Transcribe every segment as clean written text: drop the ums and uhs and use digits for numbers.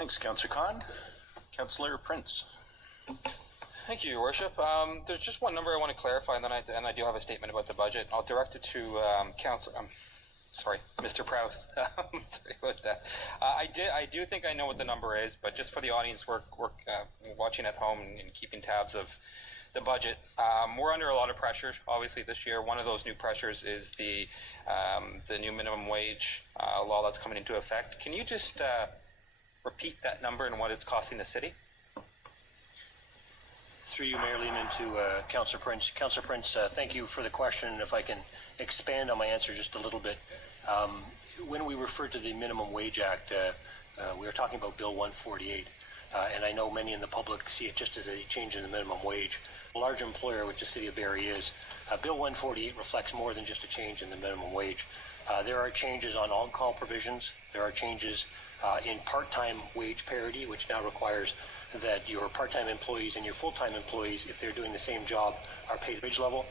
Thanks, Councillor Khan. Councillor Prince. Thank you, Your Worship. There's just one number I want to clarify, and then I do have a statement about the budget. I'll direct it to Mr. Prowse. Sorry about that. I do think I know what the number is, but just for the audience watching at home and keeping tabs of the budget, we're under a lot of pressure, obviously, this year. One of those new pressures is the new minimum wage law that's coming into effect. Can you just repeat that number and what it's costing the city? Through you, Mayor Lehman, to Councillor Prince. Councillor Prince, thank you for the question, and if I can expand on my answer just a little bit. When we refer to the Minimum Wage Act, we are talking about Bill 148, and I know many in the public see it just as a change in the minimum wage. A large employer, which the City of Barrie is, Bill 148 reflects more than just a change in the minimum wage. There are changes on on-call provisions. There are changes in part-time wage parity, which now requires that your part-time employees and your full-time employees, if they're doing the same job, are paid wage level.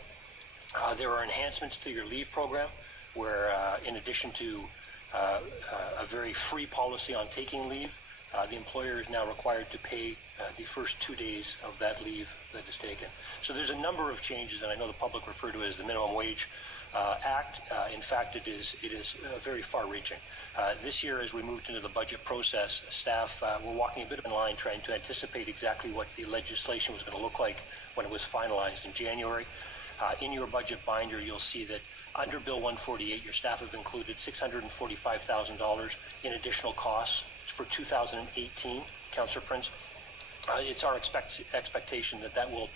There are enhancements to your leave program, where in addition to a very free policy on taking leave, the employer is now required to pay the first 2 days of that leave that is taken. So there's a number of changes, and I know the public refer to it as the Minimum Wage Act. In fact, it is very far-reaching. This year, as we moved into the budget process, staff were walking a bit in line trying to anticipate exactly what the legislation was going to look like when it was finalized in January. In your budget binder, you'll see that under Bill 148, your staff have included $645,000 in additional costs for 2018, Councillor Prince. It's our expectation that that will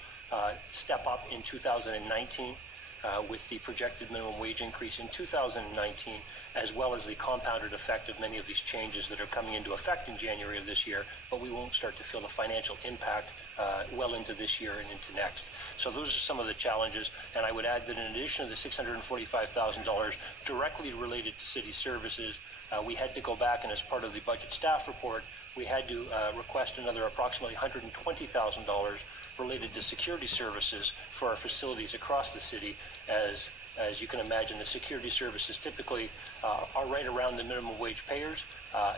step up in 2019 with the projected minimum wage increase in 2019, as well as the compounded effect of many of these changes that are coming into effect in January of this year, but we won't start to feel the financial impact well into this year and into next. So those are some of the challenges, and I would add that in addition to the $645,000 directly related to city services, we had to go back, and as part of the budget staff report, we had to request another approximately $120,000 related to security services for our facilities across the city. As you can imagine, the security services typically are right around the minimum wage payers,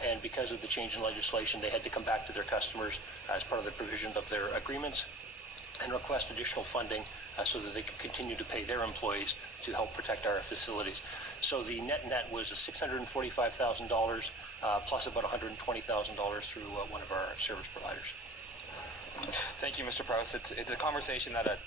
and because of the change in legislation, they had to come back to their customers as part of the provision of their agreements and request additional funding so that they could continue to pay their employees to help protect our facilities. So the net was $645,000 plus about $120,000 through one of our service providers. Thank you, Mr. Prowse. It's a conversation that